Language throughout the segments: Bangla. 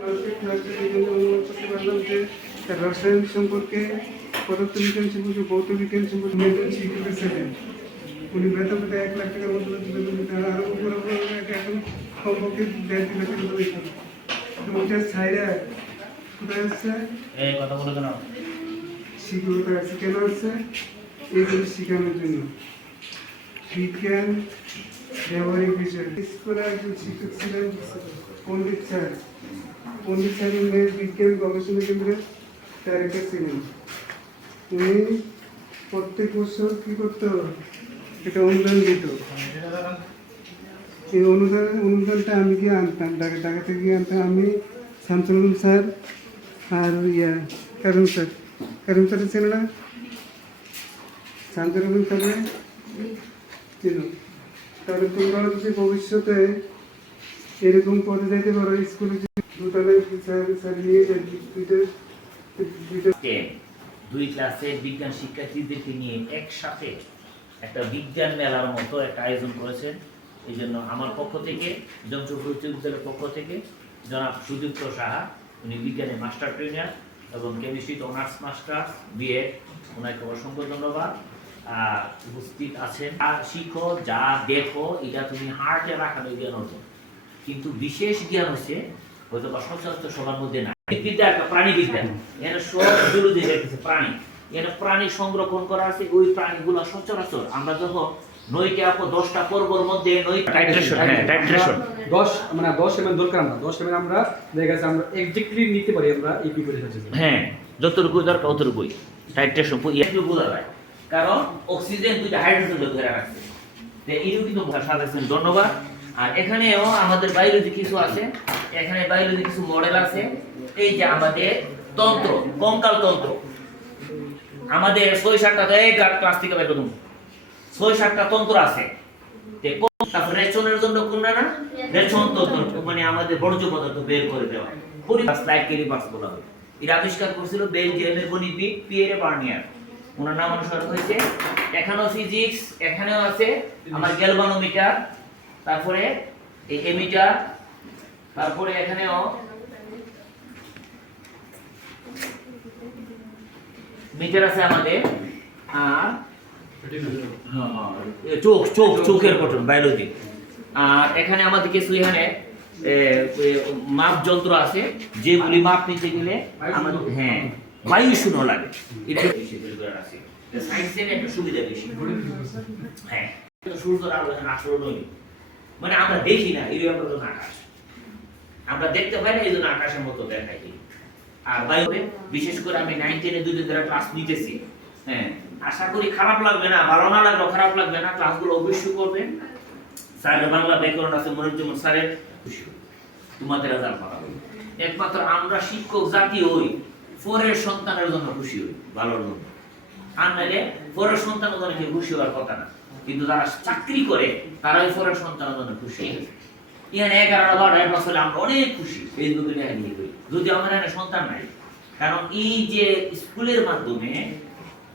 অনুমান করতে পারলাম যে তার রসায়ন সম্পর্কে, পদার্থবিজ্ঞান সম্পর্কে, ভৌত বিজ্ঞান সম্পর্কে শিক্ষকের ছেলে উনি বেতন পেতে 1 লাখ টাকার মতো বেতন পেতে, আরো উপর এখন কমপক্ষে 1.5 লাখের মতো বেতন। ওইটা ছাইরা কোথায় আসছে? এই কথা বলে কেন? শিক্ষকতা আছে কেন আসছে? এইগুলো শেখানোর জন্য, বিজ্ঞান ব্যবহারিক বিষয়। স্কুলে একজন শিক্ষক ছিলেন পণ্ডিত স্যার। পণ্ডিত স্যার বিজ্ঞান গবেষণা কেন্দ্রের ডাইরেক্টর ছিলেন। উনি প্রত্যেক বছর কি করতো, একটা অনুদান দিত। এই অনুদানটা আমি গিয়ে আনতাম, ঢাকাতে গিয়ে আনতাম আমি, শামসুল স্যার আর কারণ স্যার ছিল না, শামসুল স্যার ছিল। তাহলে তোমরা যদি ভবিষ্যতে এরকম পদে যাইতে পারো, স্কুলে দুতলায় স্যার নিয়ে দুই ক্লাসের বিজ্ঞান শিক্ষার্থীদেরকে নিয়ে একসাথে একটা বিজ্ঞান মেলার মতো একটা আয়োজন করেছেন। এই জন্য আমার পক্ষ থেকে, জমশেদপুর উচ্চ বিদ্যালয়ের পক্ষ থেকে জনাব সুদীপ্ত সাহা, উনি বিজ্ঞানের মাস্টার ট্রেনার এবং কেমিস্ট্রিতে অনার্স মাস্টার্স বিএড, ওনাকে অসংখ্য ধন্যবাদ। উপস্থিত আছেন। আর শিখো, যা দেখো, এটা তুমি হার্টে রাখানো জ্ঞান অর্জন, কিন্তু বিশেষ জ্ঞান হচ্ছে হয়তো বা সচরাচর সবার মধ্যে না। বিদ্যা একটা প্রাণী বিজ্ঞান, এখানে সব জুড়ে দেখতেছে প্রাণী, এখানে প্রাণী সংরক্ষণ করা আছে। ওই প্রাণীগুলো সচরাচর আমরা যখন নইকে আপো 10টা পর্বর মধ্যে নই টাইট্রেশন, হ্যাঁ টাইট্রেশন 10 মানে 10 এমএল দরকার না, 10 এমএল আমরা দেখা যাচ্ছে আমরা এক্স্যাক্টলি নিতে পারি, আমরা এই কি করে থাকি, হ্যাঁ যতটুকু দরকার ততটুকুই টাইট্রেশন একটু বোঝা যায়, কারণ অক্সিজেন দুইটা হাইড্রোজেন ধরে রাখছে। তো এইও কিন্তু সাজাচ্ছেন, ধন্যবাদ। আর এখানেও আমাদের বায়োলজি কিছু আছে, এখানে বায়োলজি কিছু মডেল আছে। এই যে আমাদের তন্ত্র, কঙ্কাল তন্ত্র, আমাদের 6-7টা ক্লাস থেকে বের করুন, 6-7টা তন্ত্র আছে। তারপর রেচনের জন্য কোনটা না, রেচন তন্ত্র মানে আমাদের বর্জ্য পদার্থ বের করে দেওয়া, পরিবাস লাইকেরি বাস বলা হয়। এর আবিষ্কার করেছিল বেলজিয়ামের গণিতবিদ পিয়েরে বার্নিয়ার, ওনার নাম অনুসারে হয়েছে। এখানেও ফিজিক্স, এখানেও আছে আমার গ্যালভানোমিটার, তারপরে এই এমিটার, তারপরে এখানেও মিটার আছে আমাদের। আর চোখের গঠন বায়োলজি। আর এখানে আমাদের কিছু এখানে মাপ যন্ত্র আছে, যেগুলি মাপ নিতে গেলে আমাদের হ্যাঁ বায়ু শূন্য লাগে। এটা বেশি আছে, সায়েন্সের একটা সুবিধা বেশি। হ্যাঁ সূর্যের আলো আসলে নয়, মানে আমরা দেখি না, এর আমরা আকাশ আমরা দেখতে পাই না, এই জন্য আকাশের মতো দেখাই। আর বায়ু বিশেষ করে আমি 9-10 দুই দিন ধরে ক্লাস নিতেছি, হ্যাঁ আশা করি খারাপ লাগবে না, ভালো না লাগলেও খারাপ লাগবে না, ক্লাসগুলো অবশ্যই করবেন। স্যারের বাংলা ব্যাকরণ আছে মনিরুজ্জামান স্যারের, খুশি তোমাদের রেজাল্ট ভালো হবে। একমাত্র আমরা শিক্ষক জাতি হই পরের সন্তানের জন্য খুশি হই, ভালোর জন্য। আর নাইলে পরের সন্তানের জন্য কেউ খুশি হওয়ার কথা না, কিন্তু যারা চাকরি করে তারাই পরের সন্তানের জন্য খুশি। এখানে 11-12 বছরে আমরা অনেক খুশি ফেসবুকে নিয়ে করি, যদি আমার এখানে সন্তান নাই। কারণ এই যে স্কুলের মাধ্যমে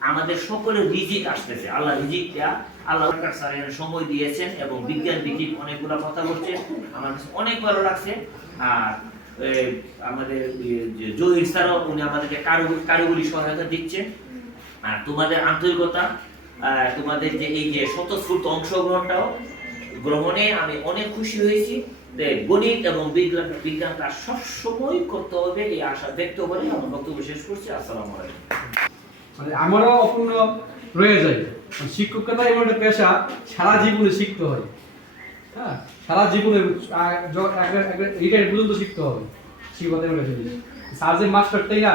আমাদের সকলের রিজিক আসতেছে, আল্লাহ রিজিকটা আল্লাহ স্যার এখানে সময় দিয়েছেন এবং বিজ্ঞান ভিত্তিক অনেকগুলো কথা বলছেন, আমার কাছে অনেক ভালো লাগছে। আর আমাদের জহির স্যারও উনি আমাদেরকে কারিগরি সহায়তা দিচ্ছেন। আর তোমাদের আন্তরিকতা, তোমাদের যে এই যে স্বতঃস্ফূর্ত অংশগ্রহণটাও গ্রহণে আমি অনেক খুশি হয়েছি। গণিত এবং বিজ্ঞানটা সবসময় করতে হবে, এই আশা ব্যক্ত করে আমার বক্তব্য শেষ করছি। আসসালামু আলাইকুম। মানে আমারও অপূর্ণ রয়ে যায়, শিক্ষকতা এমন একটা পেশা, সারা জীবনে শিখতে হয়। হ্যাঁ সারা জীবনে রিটায়ার পর্যন্ত শিখতে হবে, শিক্ষকতা এমন একটা জিনিস। সাবজেক্ট মাস্টারটাই না,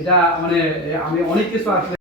এটা মানে আমি অনেক কিছু আসলে